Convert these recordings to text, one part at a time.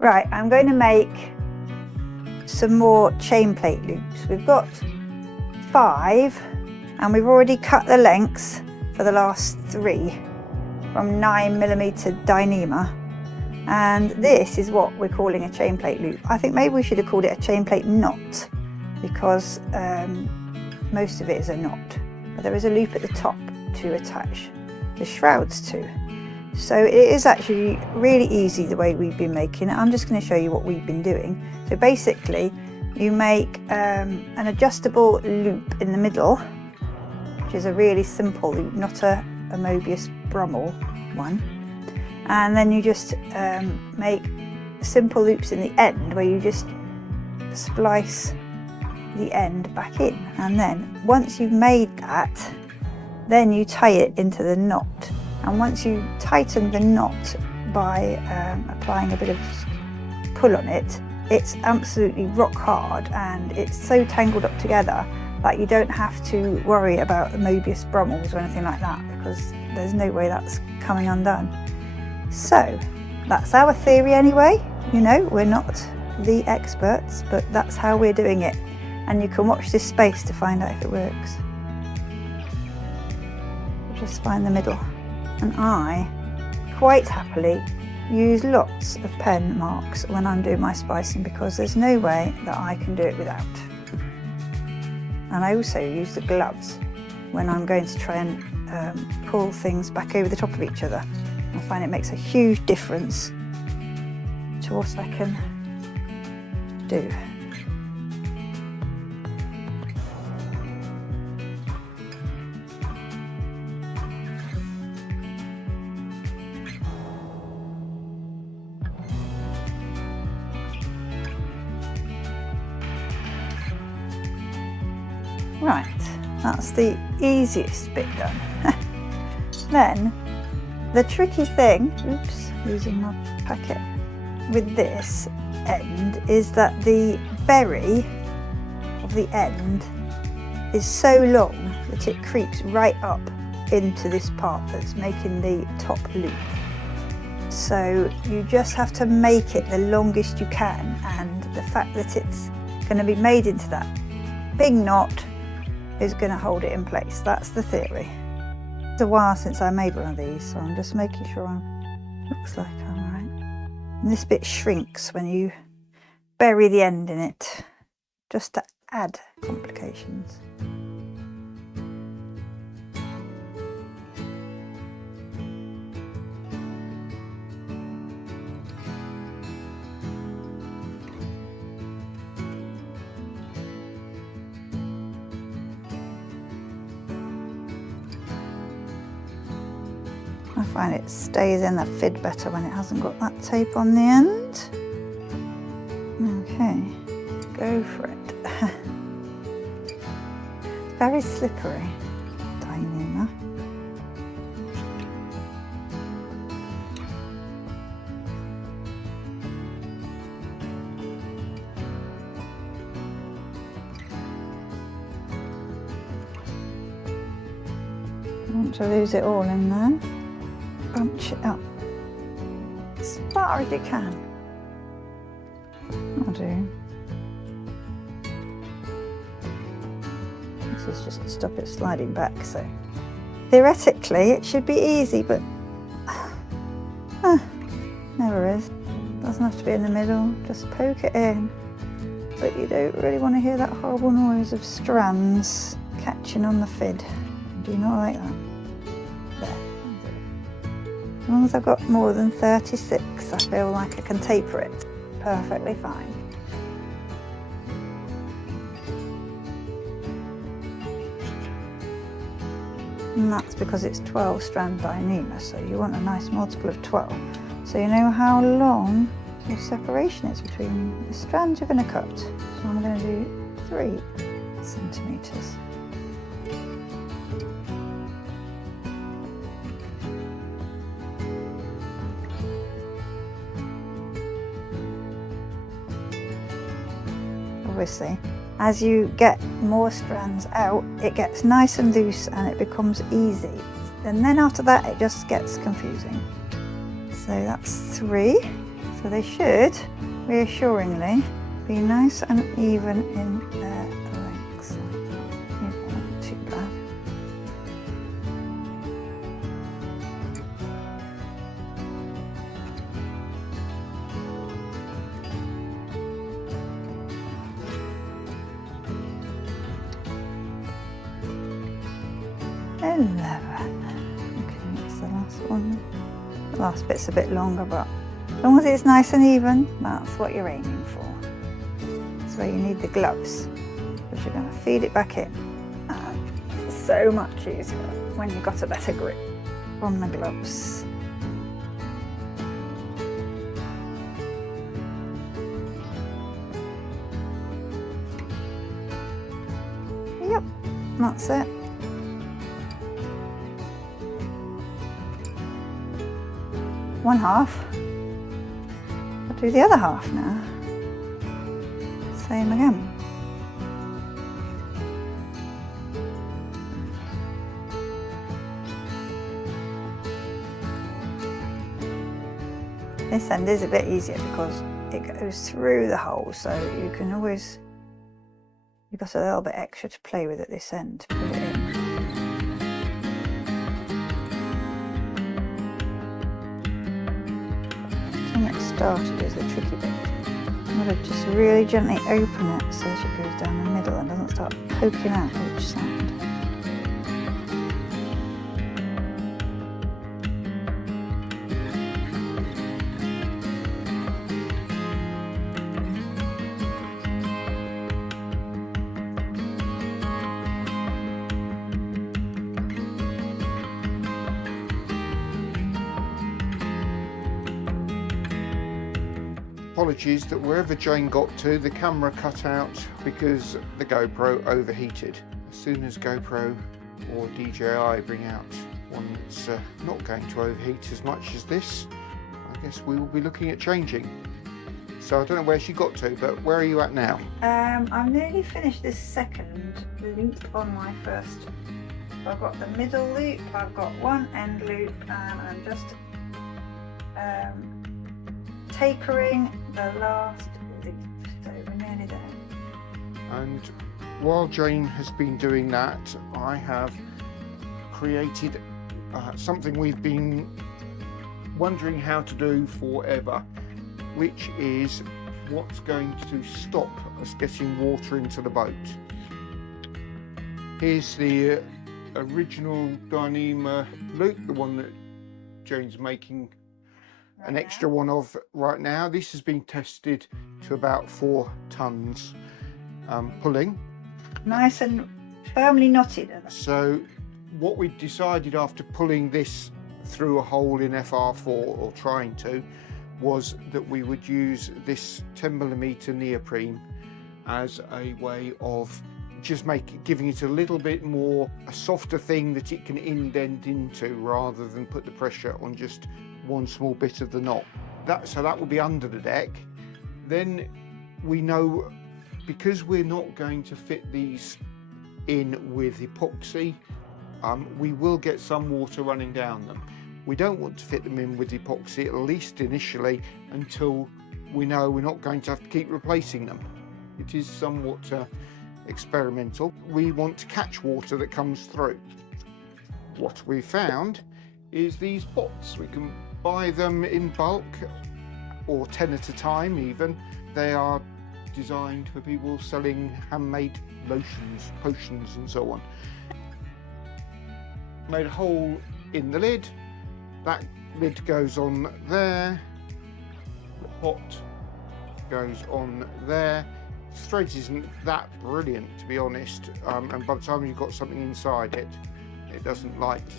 Right, I'm going to make some more chain plate loops. We've got 5 and we've already cut the lengths for the last 3 from 9mm Dyneema, and this is what we're calling a chain plate loop. I think maybe we should have called it a chain plate knot, because most of it is a knot, but there is a loop at the top to attach the shrouds to. So it is actually really easy the way we've been making it. I'm just going to show you what we've been doing. So basically you make an adjustable loop in the middle, which is a really simple loop, not a Mobius Brummel one, and then you just make simple loops in the end where you just splice the end back in, and then once you've made that, then you tie it into the knot. And once you tighten the knot by applying a bit of pull on it, it's absolutely rock hard, and it's so tangled up together that you don't have to worry about the Mobius Brummels or anything like that, because there's no way that's coming undone. So that's our theory anyway. You know, we're not the experts, but that's how we're doing it. And you can watch this space to find out if it works. Just find the middle. And I quite happily use lots of pen marks when I'm doing my splicing, because there's no way that I can do it without. And I also use the gloves when I'm going to try and pull things back over the top of each other. I find it makes a huge difference to what I can do. Right, that's the easiest bit done. Then the tricky thing, oops, losing my packet, with this end is that the berry of the end is so long that it creeps right up into this part that's making the top loop. So you just have to make it the longest you can, and the fact that it's going to be made into that big knot is going to hold it in place. That's the theory. It's a while since I made one of these, so I'm just making sure looks like I'm right. And this bit shrinks when you bury the end in it, just to add complications. I find it stays in the fid better when it hasn't got that tape on the end. Okay, go for it. It's very slippery, Dyneema. I don't want to lose it all in there. Bunch it up as far as you can. I'll do. This is just to stop it sliding back, so theoretically it should be easy, but never is. Doesn't have to be in the middle, just poke it in. But you don't really want to hear that horrible noise of strands catching on the fid. I do not like that. As long as I've got more than 36, I feel like I can taper it perfectly fine. And that's because it's 12 strand Dyneema, so you want a nice multiple of 12. So you know how long your separation is between the strands you're going to cut. So I'm going to do 3 centimetres. Obviously, as you get more strands out, it gets nice and loose and it becomes easy. And then after that, it just gets confusing. So that's 3. So they should, reassuringly, be nice and even in their lengths. Not too bad. Okay, that's the last one. The last bit's a bit longer, but as long as it's nice and even, that's what you're aiming for. That's where you need the gloves, because you're going to feed it back in. It's so much easier when you've got a better grip on the gloves. Yep, that's it. One half. I'll do the other half now. Same again. This end is a bit easier because it goes through the hole, so you can always, you've got a little bit extra to play with at this end to put it in. Started is the tricky bit. I'm going to just really gently open it so that it goes down the middle and doesn't start poking out each side. Apologies that wherever Jane got to, the camera cut out because the GoPro overheated. As soon as GoPro or DJI bring out one that's not going to overheat as much as this, I guess we will be looking at changing. So I don't know where she got to, but where are you at now? I'm nearly finished this second loop on my first. So I've got the middle loop, I've got one end loop, and I'm just tapering the last loop, so we're nearly there. And while Jane has been doing that, I have created something we've been wondering how to do forever, which is what's going to stop us getting water into the boat. Here's the original Dyneema loop, the one that Jane's making an extra one of right now. This has been tested to about 4 tons pulling. Nice and firmly knotted. So what we decided after pulling this through a hole in FR4, or trying to, was that we would use this 10mm neoprene as a way of just giving it a little bit more, a softer thing that it can indent into, rather than put the pressure on just one small bit of the knot. So that will be under the deck. Then we know, because we're not going to fit these in with epoxy, we will get some water running down them. We don't want to fit them in with epoxy, at least initially, until we know we're not going to have to keep replacing them. It is somewhat experimental. We want to catch water that comes through. What we found is these pots. We can buy them in bulk, or 10 at a time even. They are designed for people selling handmade lotions, potions and so on. Made a hole in the lid. That lid goes on there. The pot goes on there. The thread isn't that brilliant, to be honest, and by the time you've got something inside it, it doesn't like to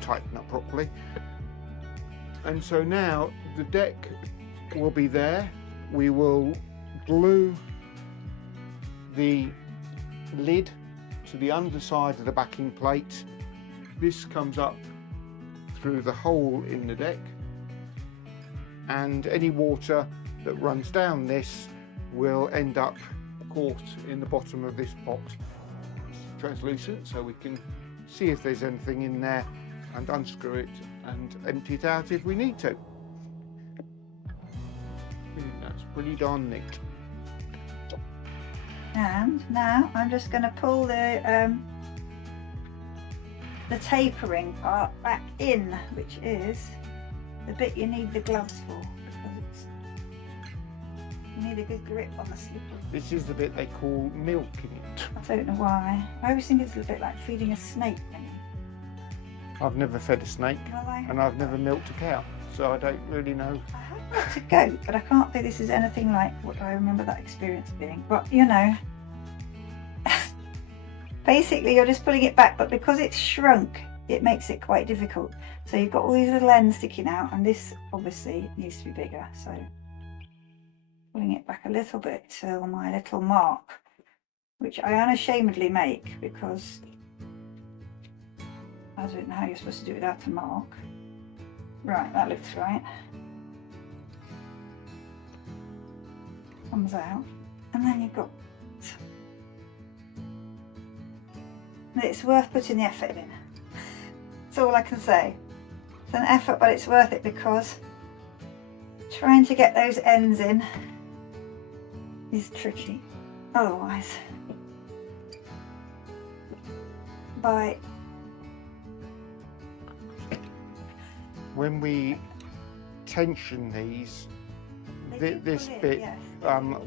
tighten up properly. And so now the deck will be there. We will glue the lid to the underside of the backing plate. This comes up through the hole in the deck, and any water that runs down this will end up caught in the bottom of this pot. It's translucent, so we can see if there's anything in there and unscrew it and empty it out if we need to. pretty darn neat. And now I'm just going to pull the tapering part back in, which is the bit you need the gloves for, because you need a good grip on the slipper. This is the bit they call milking it. I don't know why. I always think it's a bit like feeding a snake. I've never fed a snake, and I've never milked a cow, so I don't really know. I have milked a goat, but I can't think this is anything like what I remember that experience being. But you know, basically you're just pulling it back, but because it's shrunk, it makes it quite difficult. So you've got all these little ends sticking out, and this obviously needs to be bigger. So pulling it back a little bit till my little mark, which I unashamedly make because I don't know how you're supposed to do it without a mark. Right, that looks right. Comes out, and then you've got. It's worth putting the effort in. That's all I can say. It's an effort, but it's worth it, because trying to get those ends in is tricky. Otherwise, when we tension these, this bit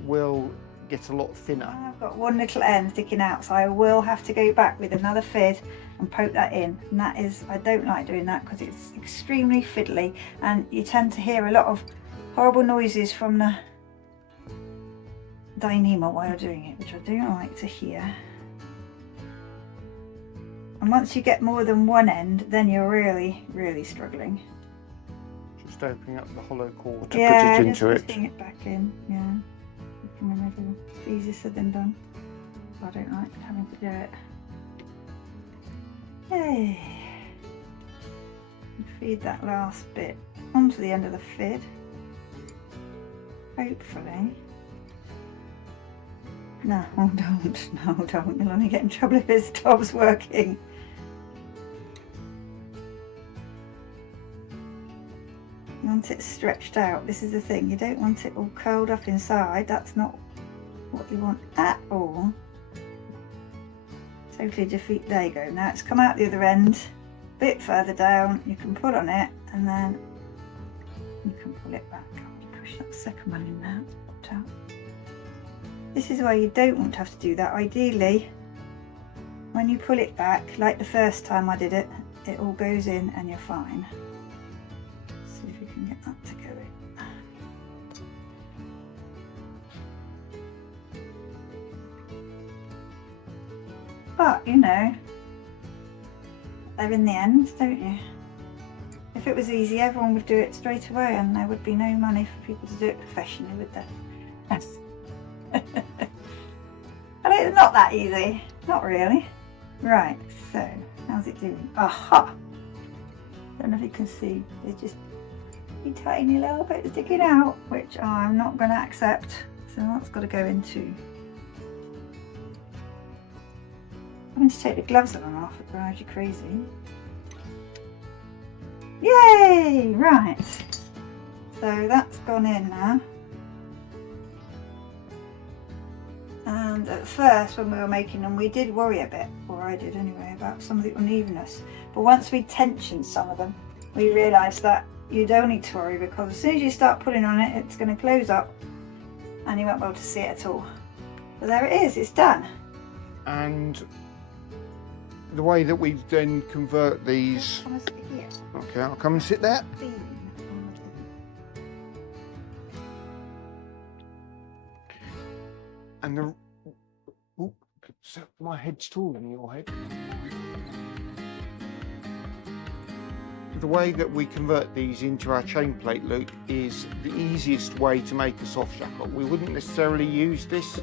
will get a lot thinner. I've got one little end sticking out, so I will have to go back with another fid and poke that in, and that is, I don't like doing that because it's extremely fiddly, and you tend to hear a lot of horrible noises from the Dyneema while you're doing it, which I don't like to hear. And once you get more than one end, then you're really struggling. Just opening up the hollow core to put it into it. Yeah, just putting it back in, yeah. In the middle. It's easier said than done. I don't like having to do it. Yay! Feed that last bit onto the end of the fid. Hopefully. No, don't. No, don't. You'll only get in trouble if it stops working. You want it stretched out. This is the thing. You don't want it all curled up inside. That's not what you want at all. Totally defeat. There you go. Now it's come out the other end. A bit further down. You can pull on it, and then you can pull it back. Push that second one in now. It's popped out. This is why you don't want to have to do that. Ideally, when you pull it back, like the first time I did it, it all goes in and you're fine. See if we can get that to go in. But, you know, they're in the end, don't you? If it was easy, everyone would do it straight away, and there would be no money for people to do it professionally, would there? And it's not that easy, not really. Right, so how's it doing? Aha! Don't know if you can see, there's just a tiny little bit sticking out, which I'm not going to accept, so that's got to go in too. I'm going to take the gloves off, it drives you crazy. Yay! Right, so that's gone in now. And at first when we were making them, we did worry a bit, or I did anyway, about some of the unevenness. But once we tensioned some of them, we realised that you don't need to worry, because as soon as you start pulling on it, it's going to close up and you won't be able to see it at all. But there it is, it's done. And the way that we then convert these... Come and sit here. Okay, I'll come and sit there. And the... Ooh, so my head's taller than your head. The way that we convert these into our chain plate loop is the easiest way to make a soft shackle. We wouldn't necessarily use this.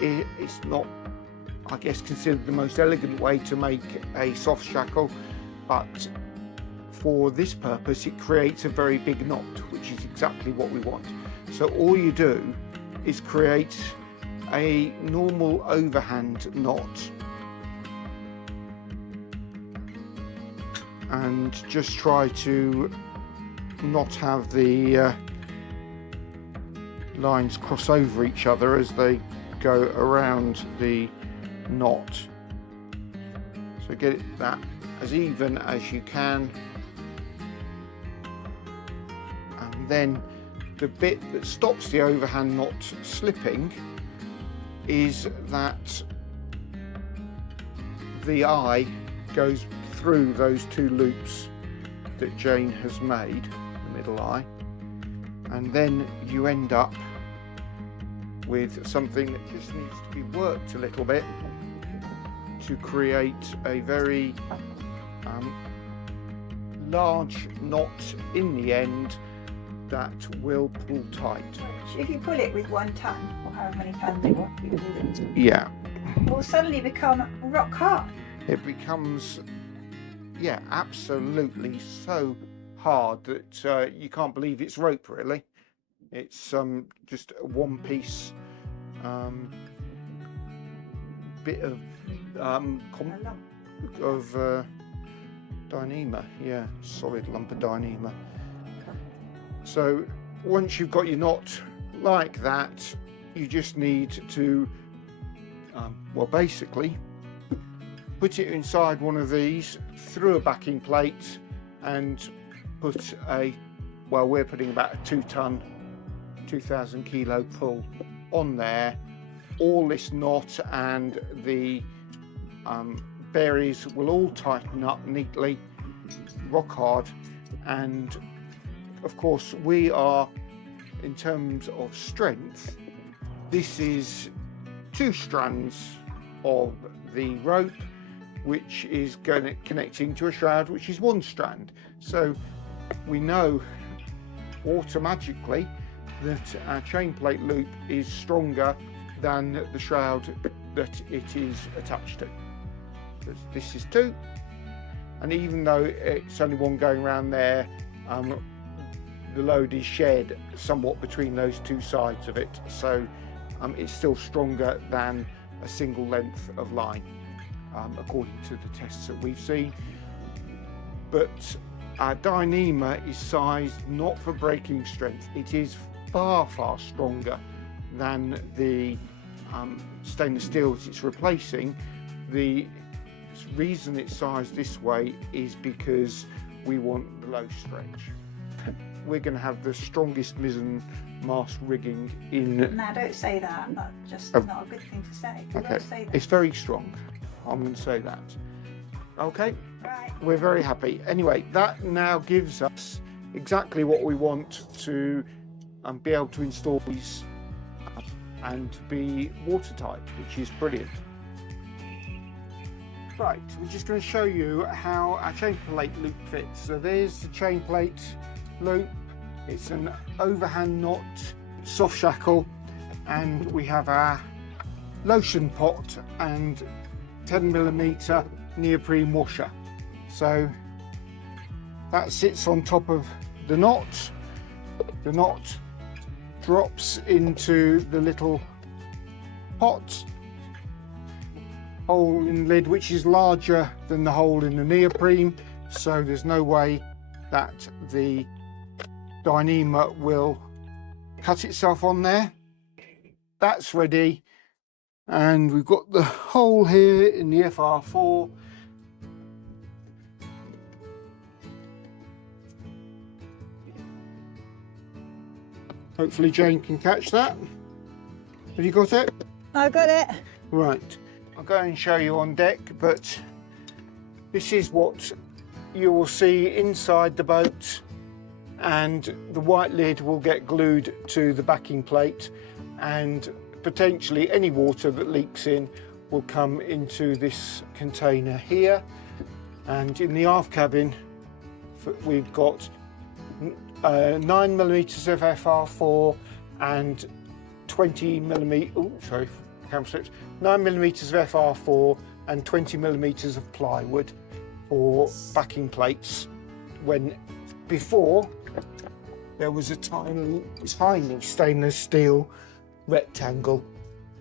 It's not, I guess, considered the most elegant way to make a soft shackle, but for this purpose it creates a very big knot, which is exactly what we want. So all you do is create a normal overhand knot and just try to not have the lines cross over each other as they go around the knot. So get that as even as you can. And then the bit that stops the overhand knot slipping is that the eye goes through those two loops that Jane has made, the middle eye, and then you end up with something that just needs to be worked a little bit to create a very large knot in the end that will pull tight. If you pull it with 1 ton, or however many tons you want, you can do it. Yeah. It will suddenly become rock hard. It becomes, yeah, absolutely so hard that you can't believe it's rope, really. It's just a one-piece bit of Dyneema, yeah, solid lump of Dyneema. So once you've got your knot like that, you just need to, well, basically put it inside one of these through a backing plate and put a, well, we're putting about a 2 ton, 2,000 kilo pull on there. All this knot and the berries will all tighten up neatly, rock hard. And of course we are, in terms of strength, this is 2 strands of the rope which is connecting to a shroud which is 1 strand. So we know automatically that our chain plate loop is stronger than the shroud that it is attached to. This is 2, and even though it's only 1 going around there, the load is shared somewhat between those 2 sides of it, so it's still stronger than a single length of line, according to the tests that we've seen. But our Dyneema is sized not for braking strength. It is far, far stronger than the stainless steel that it's replacing. The reason it's sized this way is because we want the low stretch. We're going to have the strongest mizzen mast rigging in... No, don't say that. That's just not a good thing to say. Okay, Don't say that. it's very strong. I'm going to say that. Okay, Right. we're very happy. Anyway, that now gives us exactly what we want to be able to install these and be watertight, which is brilliant. Right, we're just going to show you how our chain plate loop fits. So there's the chain plate loop. It's an overhand knot, soft shackle, and we have our lotion pot and 10mm neoprene washer. So that sits on top of the knot. The knot drops into the little pot, hole in the lid, which is larger than the hole in the neoprene, so there's no way that the Dyneema will cut itself on there. That's ready, and we've got the hole here in the FR4. Hopefully Jane can catch that. Have you got it? I got it. Right, I'll go and show you on deck, but this is what you will see inside the boat, and the white lid will get glued to the backing plate, and potentially any water that leaks in will come into this container here. And in the aft cabin we've got 9mm of FR4 and 20mm, oh sorry, camera slips, 9mm of FR4 and 20mm of plywood for backing plates, when before there was a tiny stainless steel rectangle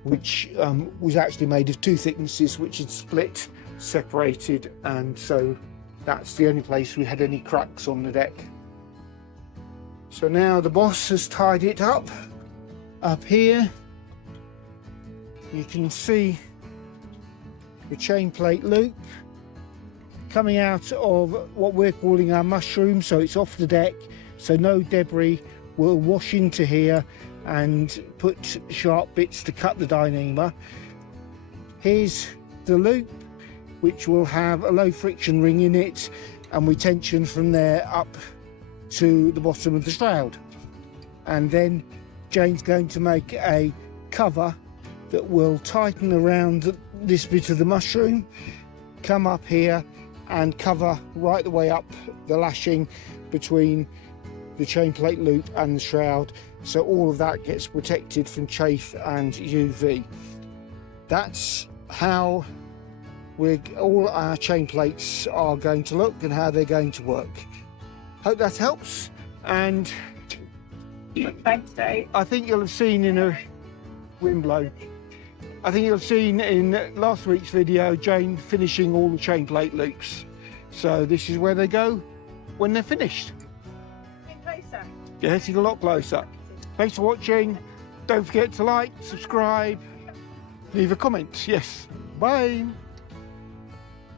which was actually made of 2 thicknesses which had split, separated, and so that's the only place we had any cracks on the deck. So now the boss has tied it up up here you can see the chain plate loop coming out of what we're calling our mushroom, so it's off the deck, so no debris will wash into here and put sharp bits to cut the Dyneema. Here's the loop, which will have a low friction ring in it, and we tension from there up to the bottom of the shroud. And then Jane's going to make a cover that will tighten around this bit of the mushroom, come up here and cover right the way up the lashing between the chain plate loop and the shroud, so all of that gets protected from chafe and UV. That's how all our chain plates are going to look and how they're going to work. Hope that helps, and Thanks, Dave. I think you'll have seen in a wind blow. I think you'll have seen in last week's video Jane finishing all the chain plate loops. So this is where they go when they're finished. Closer. Getting a lot closer. Thanks for watching. Don't forget to like, subscribe, leave a comment. Yes. Bye.